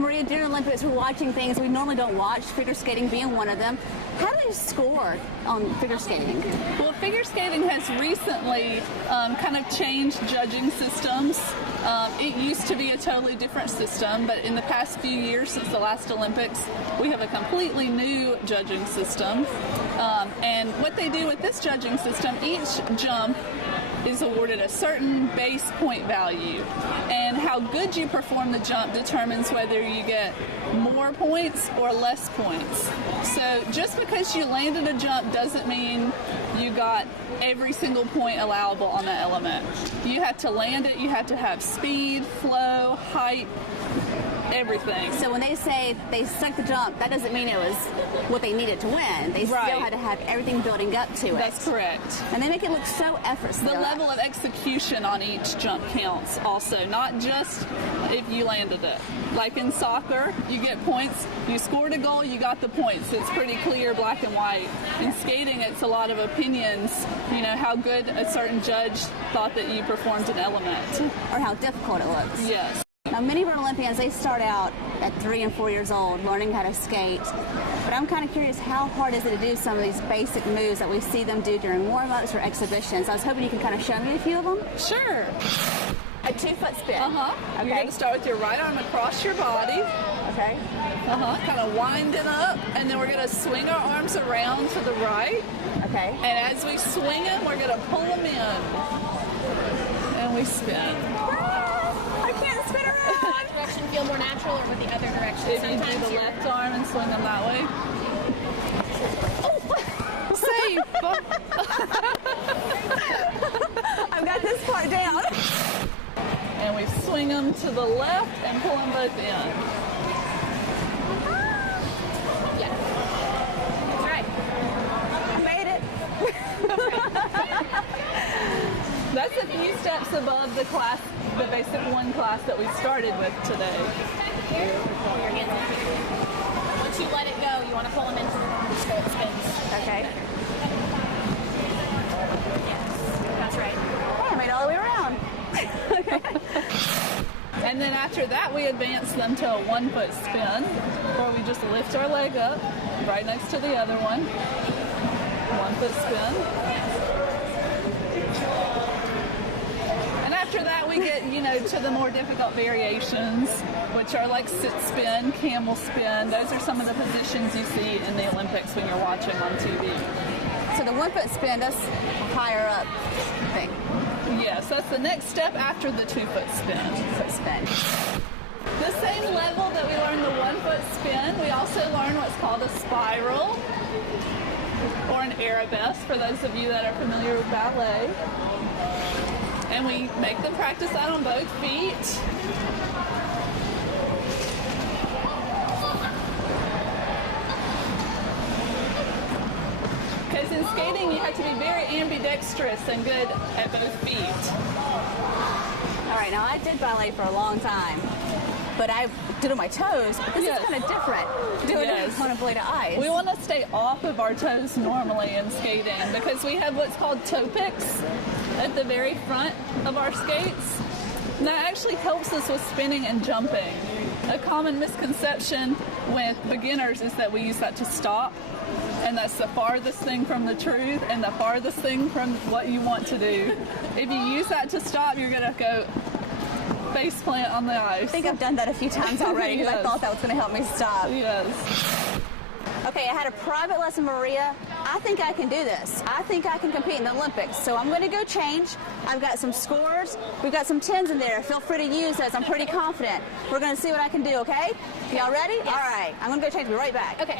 Maria, during the Olympics, we're watching things we normally don't watch, figure skating being one of them. How do you score on figure skating? Well, figure skating has recently kind of changed judging systems. It used to be a totally different system, but in the past few years since the last Olympics, we have a completely new judging system. And what they do with this judging system, each jump is awarded a certain base point value, and how good you perform the jump determines whether you get more points or less points. So just because you landed a jump doesn't mean you got every single point allowable on that element. You have to land it, you have to have speed, flow, height, everything. So when they say they stuck the jump, that doesn't mean it was what they needed to win. They still had to have everything building up to it. That's correct. And they make it look so effortless. The level of execution on each jump counts also, not just if you landed it. Like in soccer, you get points. You scored a goal, you got the points. It's pretty clear, black and white. In skating, it's a lot of opinions, you know, how good a certain judge thought that you performed an element. Or how difficult it looks. Yes. Now, many of our Olympians, they start out at 3 and 4 years old learning how to skate. But I'm kind of curious, how hard is it to do some of these basic moves that we see them do during warm-ups or exhibitions? I was hoping you could kind of show me a few of them. Sure. A 2-foot spin. Okay. You're going to start with your right arm across your body. Okay. Kind of winding up, and then we're going to swing our arms around to the right. Okay. And as we swing them, we're going to pull them in. And we spin. I can't spin around. One direction feel more natural, or with the other direction? If you do the left arm and swing them that way. Oh, safe. I've got this part down. And we swing them to the left and pull them both in. Yeah. That's right. I made it. That's a few steps above the class, the basic one class that we started with today. Here, pull your hands in. Once you let it go, you want to pull them into so it spins. Okay. Yes, that's right. Hey, I made it all the way around. Okay. And then after that, we advance them to a 1-foot spin, where we just lift our leg up right next to the other one. 1-foot spin. And after that, we get, you know, to the more difficult variations, which are like sit spin, camel spin. Those are some of the positions you see in the Olympics when you're watching on TV. So the 1-foot spin, that's higher up thing. Yes, that's the next step after the 2-foot spin. 2-foot spin. The same level that we learned the 1-foot spin, we also learn what's called a spiral, or an arabesque, for those of you that are familiar with ballet. And we make them practice that on both feet. Because in skating, you have to be very ambidextrous and good at both feet. All right, now I did ballet for a long time, but I did it on my toes, but this is kind of different. Doing it on a blade of ice. We want to stay off of our toes normally in skating because we have what's called toe picks at the very front of our skates. And that actually helps us with spinning and jumping. A common misconception with beginners is that we use that to stop, and that's the farthest thing from the truth and the farthest thing from what you want to do. If you use that to stop, you're going to go face plant on the ice. I think I've done that a few times already because I thought that was going to help me stop. Yes. Okay, I had a private lesson, Maria. I think I can do this. I think I can compete in the Olympics. So I'm going to go change. I've got some scores. We've got some 10s in there. Feel free to use those. I'm pretty confident. We're going to see what I can do, okay? Y'all ready? Yes. All right. I'm going to go change. Be right back. Okay.